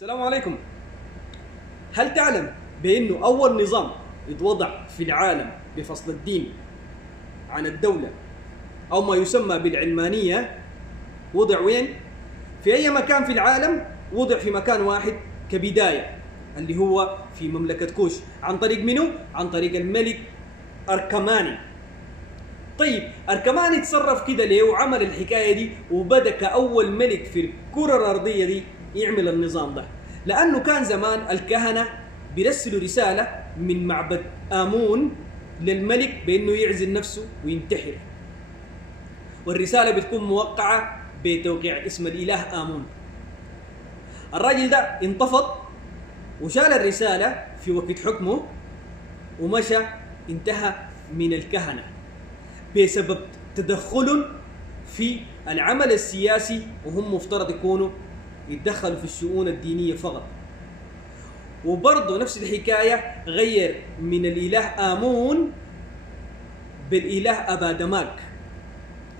السلام عليكم. هل تعلم بأنه أول نظام يتوضع في العالم بفصل الدين عن الدولة أو ما يسمى بالعلمانية وضع وين؟ في أي مكان في العالم وضع في مكان واحد كبداية، اللي هو في مملكة كوش. عن طريق منو؟ عن طريق الملك أركماني. طيب أركماني تصرف كده ليه وعمل الحكاية دي وبدأ كأول ملك في الكرة الأرضية دي يعمل النظام ده، لأنه كان زمان الكهنة بيرسلوا رسالة من معبد آمون للملك بأنه يعزل نفسه وينتحر، والرسالة بتكون موقعة بتوقيع اسم الإله آمون. الراجل ده انتفض وشال الرسالة في وقت حكمه ومشى انتهى من الكهنة بسبب تدخل في العمل السياسي، وهم مفترض يكونوا يتدخلوا في الشؤون الدينية فقط. وبرضه نفس الحكاية غير من الإله آمون بالإله أبا دماك،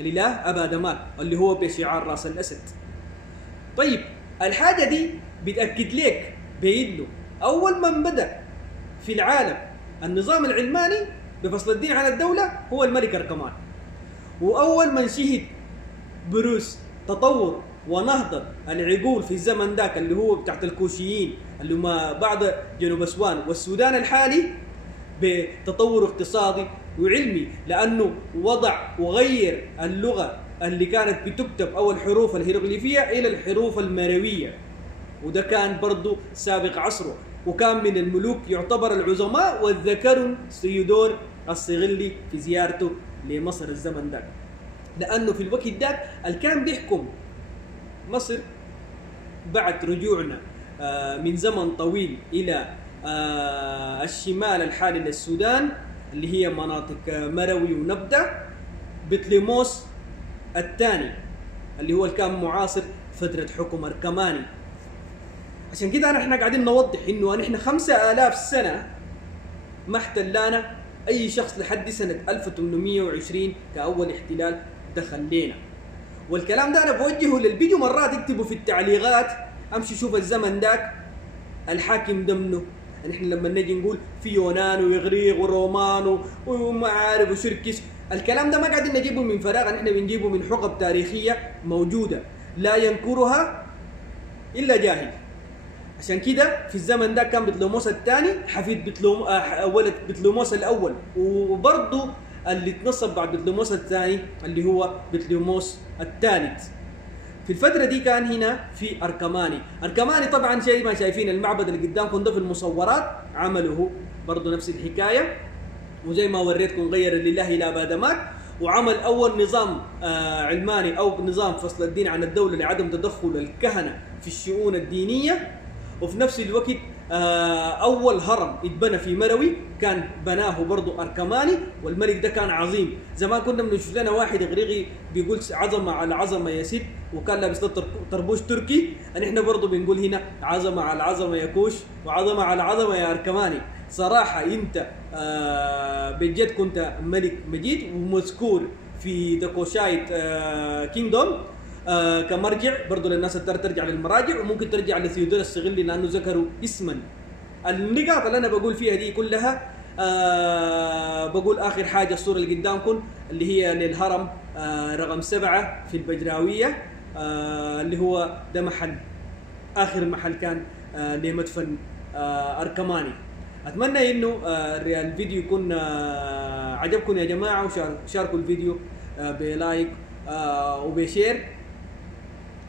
الإله أبا دماك اللي هو بشعار رأس الأسد. طيب الحاجة دي بتأكد لك بأنه أول من بدأ في العالم النظام العلماني بفصل الدين عن الدولة هو الملك أركمان، وأول من شهد بروز تطور ونهضة العقول في الزمن ذاك اللي هو بتاعت الكوشيين اللي ما بعد جنوب أسوان والسودان الحالي بتطور اقتصادي وعلمي، لأنه وضع وغير اللغة اللي كانت بتكتب أو الحروف الهيروغليفية إلى الحروف المروية، وده كان برضو سابق عصره، وكان من الملوك يعتبر العظماء والذكر سيودور الصغلي في زيارته لمصر الزمن ذاك، لأنه في الوقت ذاك اللي كان بيحكم مصر بعد رجوعنا من زمن طويل إلى الشمال الحالي للسودان اللي هي مناطق مروي ونبدة، بطليموس الثاني اللي هو كان معاصر فترة حكم أركماني. عشان كده نحن قاعدين نوضح إنه نحن 5000 سنة ما احتلانا أي شخص لحد سنة 1820 كأول احتلال دخل لينا. والكلام ده أنا بوجهه للفيديو مرات اكتبوا في التعليقات، أمشي شوف الزمن داك الحاكم ده منه. نحن لما نجي نقول في يونان وإغريق ورومان وما عارف وشركس، الكلام ده ما قاعدين نجيبه من فراغ، نحن بنجيبه من حقب تاريخية موجودة لا ينكرها إلا جاهل. عشان كده في الزمن ده كان بطليموس الثاني حفيد ولد بطليموس الأول، وبرضه اللي اتنصب بعد بطليموس الثاني اللي هو بطليموس الثالث. في الفترة دي كان هنا في أركماني طبعا زي ما شايفين المعبد اللي قدامكم ده في المصورات عمله برضه نفس الحكاية، وزي ما وريتكم غير لله إلى أبا دماك، وعمل أول نظام علماني أو نظام فصل الدين عن الدولة لعدم تدخل الكهنة في الشؤون الدينية. وفي نفس الوقت أول هرم اتبنى في مروي كان بناه برضو أركماني، والملك ده كان عظيم. زمان كنا بنشوف لنا واحد إغريقي بيقول عظمة على عظمة يا سيد، وكان لابس طربوش تركي. نحن برضو بنقول هنا عظمة على عظمة يا كوش وعظمة على عظمة يا أركماني. صراحة أنت بجد كنت ملك مجيد ومذكور في دكوشايت كينغدوم كمرجع برضو للناس اللي ترجع للمراجع، وممكن ترجع لثيودور الصغلي لأنه ذكروا اسما. النقاط اللي أنا بقول فيها دي كلها بقول آخر حاجة الصورة اللي قدامكم اللي هي للهرم رقم 7 في البجراوية، اللي هو ده محل آخر محل كان لمدفن أركماني. أتمنى إنه الفيديو يكون عجبكم يا جماعة، وشاركوا الفيديو بلايك وبشير،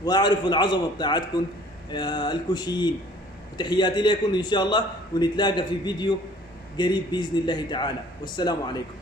واعرفوا العظمة بتاعتكم الكوشيين. وتحياتي لكم إن شاء الله، ونتلاقى في فيديو قريب بإذن الله تعالى، والسلام عليكم.